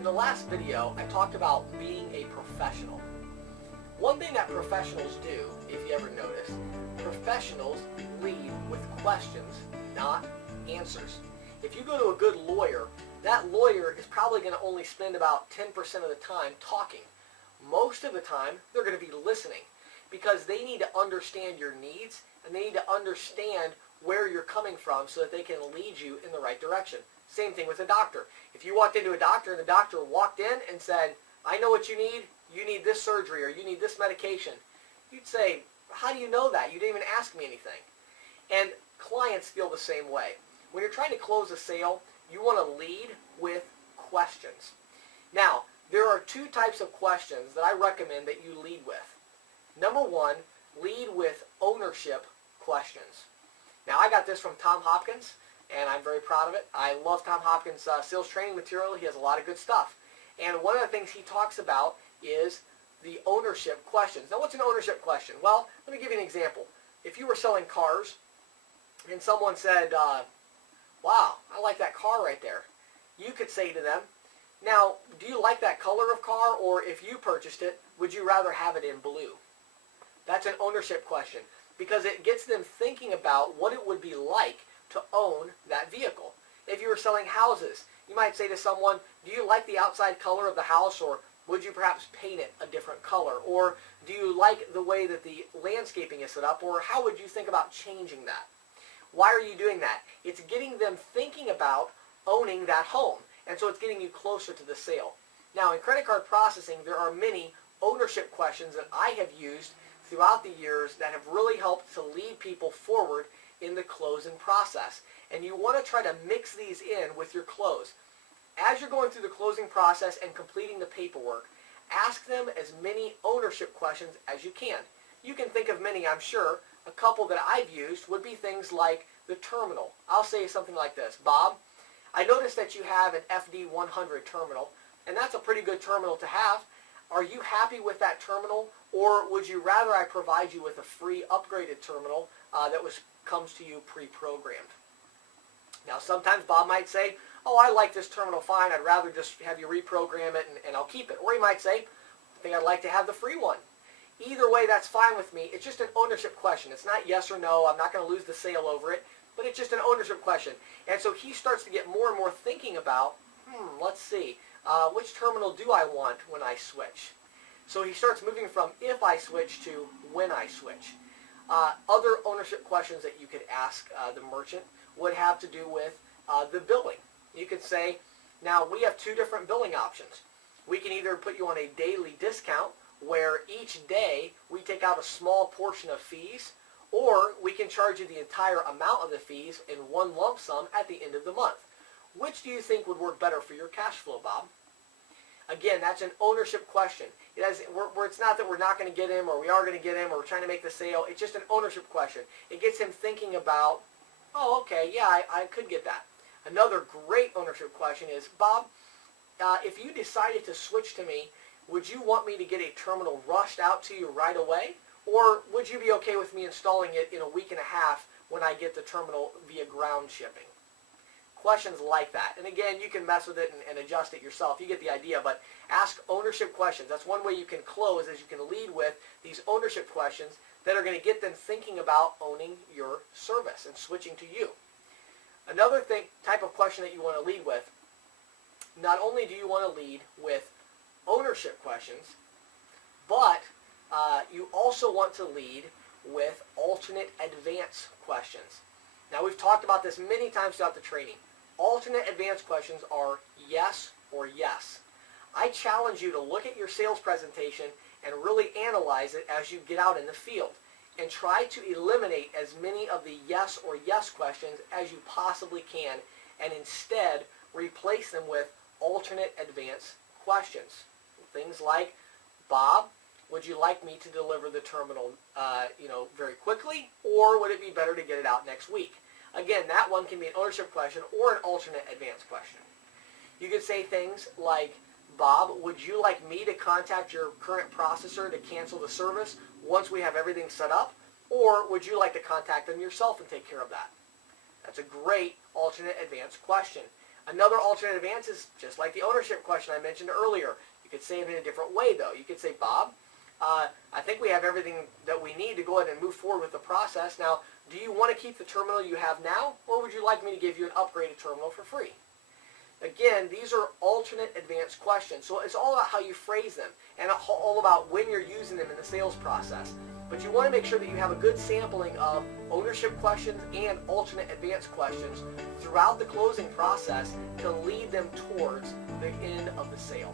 In the last video, I talked about being a professional. One thing that professionals do, if you ever notice, professionals lead with questions, not answers. If you go to a good lawyer, that lawyer is probably going to only spend about 10% of the time talking. Most of the time, they're going to be listening because they need to understand your needs and they need to understand where you're coming from so that they can lead you in the right direction. Same thing with a doctor. If you walked into a doctor and the doctor walked in and said, I know what you need this surgery or you need this medication, you'd say, how do you know that? You didn't even ask me anything. And clients feel the same way. When you're trying to close a sale, you want to lead with questions. Now, there are two types of questions that I recommend that you lead with. Number one, lead with ownership questions. Now, I got this from Tom Hopkins, and I'm very proud of it. I love Tom Hopkins' sales training material. He has a lot of good stuff. And one of the things he talks about is the ownership questions. Now, what's an ownership question? Well, let me give you an example. If you were selling cars and someone said, wow, I like that car right there, you could say to them, now, do you like that color of car, or if you purchased it, would you rather have it in blue? That's an ownership question because it gets them thinking about what it would be like to own that vehicle. If you were selling houses, you might say to someone, do you like the outside color of the house, or would you perhaps paint it a different color? Or do you like the way that the landscaping is set up, or how would you think about changing that? Why are you doing that? It's getting them thinking about owning that home, and so it's getting you closer to the sale. Now, in credit card processing, there are many ownership questions that I have used throughout the years that have really helped to lead people forward in the closing process. And you want to try to mix these in with your close. As you're going through the closing process and completing the paperwork, ask them as many ownership questions as you can. You can think of many, I'm sure. A couple that I've used would be things like the terminal. I'll say something like this. Bob, I noticed that you have an FD100 terminal, and that's a pretty good terminal to have. Are you happy with that terminal, or would you rather I provide you with a free upgraded terminal that comes to you pre-programmed? Now, sometimes Bob might say, oh, I like this terminal fine. I'd rather just have you reprogram it and I'll keep it. Or he might say, I think I'd like to have the free one. Either way, that's fine with me. It's just an ownership question. It's not yes or no. I'm not going to lose the sale over it, but it's just an ownership question. And so he starts to get more and more thinking about, let's see, which terminal do I want when I switch? So he starts moving from if I switch to when I switch. Other ownership questions that you could ask the merchant would have to do with the billing. You could say, now we have two different billing options. We can either put you on a daily discount where each day we take out a small portion of fees, or we can charge you the entire amount of the fees in one lump sum at the end of the month. Which do you think would work better for your cash flow, Bob? Again, that's an ownership question. It's not that we're not going to get him or we are going to get him or we're trying to make the sale. It's just an ownership question. It gets him thinking about, oh, okay, yeah, I could get that. Another great ownership question is, Bob, if you decided to switch to me, would you want me to get a terminal rushed out to you right away? Or would you be okay with me installing it in a week and a half when I get the terminal via ground shipping? Questions like that. And again, you can mess with it and adjust it yourself. You get the idea, but ask ownership questions. That's one way you can close, is you can lead with these ownership questions that are going to get them thinking about owning your service and switching to you. Another type of question that you want to lead with, not only do you want to lead with ownership questions, but you also want to lead with alternate advance questions. Now, we've talked about this many times throughout the training. Alternate advance questions are yes or yes. I challenge you to look at your sales presentation and really analyze it as you get out in the field and try to eliminate as many of the yes or yes questions as you possibly can and instead replace them with alternate advance questions. Things like, Bob, would you like me to deliver the terminal very quickly, or would it be better to get it out next week? Again, that one can be an ownership question or an alternate advance question. You could say things like, Bob, would you like me to contact your current processor to cancel the service once we have everything set up, or would you like to contact them yourself and take care of that? That's a great alternate advance question. Another alternate advance is just like the ownership question I mentioned earlier. You could say it in a different way, though. You could say, Bob, I think we have everything that we need to go ahead and move forward with the process. Now, do you want to keep the terminal you have now, or would you like me to give you an upgraded terminal for free? Again, these are alternate advance questions. So it's all about how you phrase them and all about when you're using them in the sales process. But you want to make sure that you have a good sampling of ownership questions and alternate advance questions throughout the closing process to lead them towards the end of the sale.